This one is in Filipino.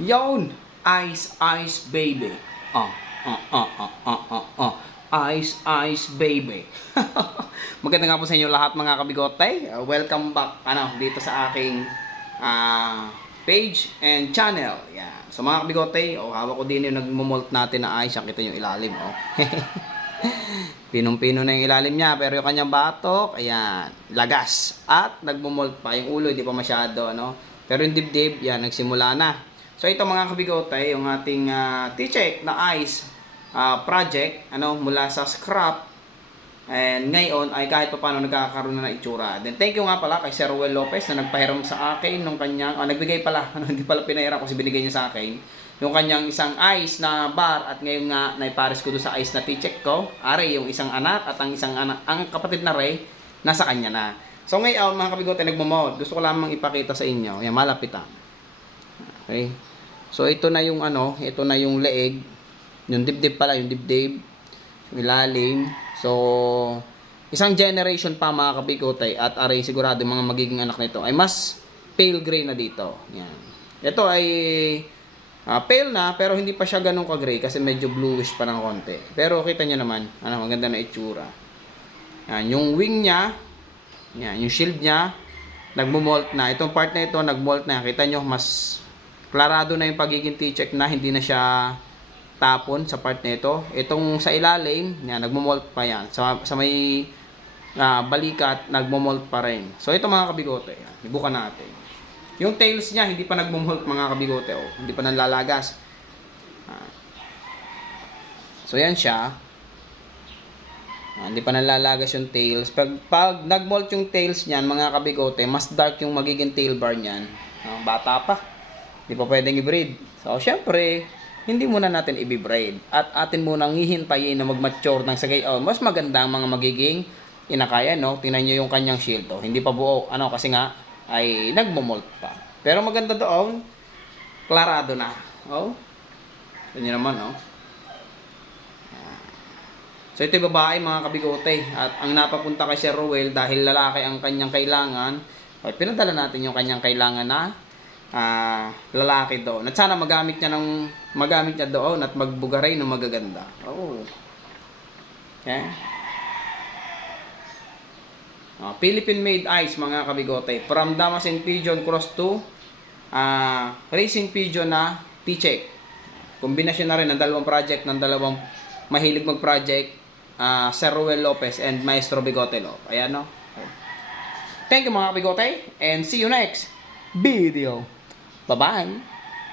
Yon, Ice Ice Baby. Ah, Ice Ice Baby. Maganda nga po sa inyo lahat mga kabigote. Welcome back dito sa aking page and channel. Yan. So mga kabigote, hawak ko din yung nagmo-molt natin na ice. Kita nyo ilalim. Pinong-pino na yung ilalim niya, pero yung kanyang batok, ayan, lagas. At nagmo-molt pa. Yung ulo, hindi pa masyado, Pero yung dibdib, yan, nagsimula na. So ito mga kabigote, yung ating T-check na ice project, mula sa scrap. And ngayon ay kahit pa paano nagkakaroon na ng itsura. Then thank you nga pala kay Sir Ruel Lopez na nagpahiram sa akin nung kanyang, nagbigay pala, hindi pala pinahiram kasi binigay niya sa akin. Yung kanyang isang ice na bar at ngayon nga naipares ko doon sa ice na T-check ko. Are yung isang anak at ang isang anak, ang kapatid na Ray, nasa kanya na. So ngayon mga kabigote, nagmo-mode. Gusto ko lamang ipakita sa inyo. Yan, malapitan. Okay. So ito na yung ito na yung leeg. Yung dibdib pala, yung dibdib. Yung ilalim. So isang generation pa mga kabigote at aray sigurado yung mga magiging anak nito ay mas pale gray na dito. Yan. Ito ay pale na pero hindi pa siya ganun ka-gray kasi medyo bluish pa ng konti. Pero kita nyo naman, maganda na itsura. Yan, yung wing niya, yan, yung shield niya, nagmo-molt na. Itong part na ito, nag-molt na. Kita nyo, mas klarado na yung pagiging T-check na, hindi na siya tapon sa part na ito. Itong sa ilalim, yan, nagmo-molt pa yan. Sa may balikat, nagmo-molt pa rin. So, ito mga kabigote, yan, ibukan natin. Yung tails niya, hindi pa nagmo-molt mga kabigote. Hindi pa nanlalagas. So, yan siya. Hindi pa nalalagas yung tails. Pag nag-molt yung tails niyan, mga kabigote, mas dark yung magiging tail bar niyan. Bata pa. Hindi pa pwedeng i-breed. So, syempre, hindi muna natin i-breed. At atin munang hihintayin na mag-mature ng sagay. Mas maganda ang mga magiging inakaya, Tingnan nyo yung kanyang shield, Hindi pa buo. Kasi nga, ay nagmo-molt pa. Pero maganda doon, klarado na. Ganyan naman, So ito yung babae mga kabigote at ang napapunta kay Sir Ruel dahil lalaki ang kanyang kailangan, pinadala natin yung kanyang kailangan na lalaki doon. At sana magamit niya doon at magbugaray ng magaganda. Okay. Philippine made ice mga kabigote. From Damasin Pigeon cross to Racing Pigeon na T-check. Kombinasyon na rin ng dalawang project ng dalawang mahilig mag-project. Sir Ruel Lopez and Maestro Bigote Lop. Ayan, Thank you mga kabigote and see you next video. Bye-bye!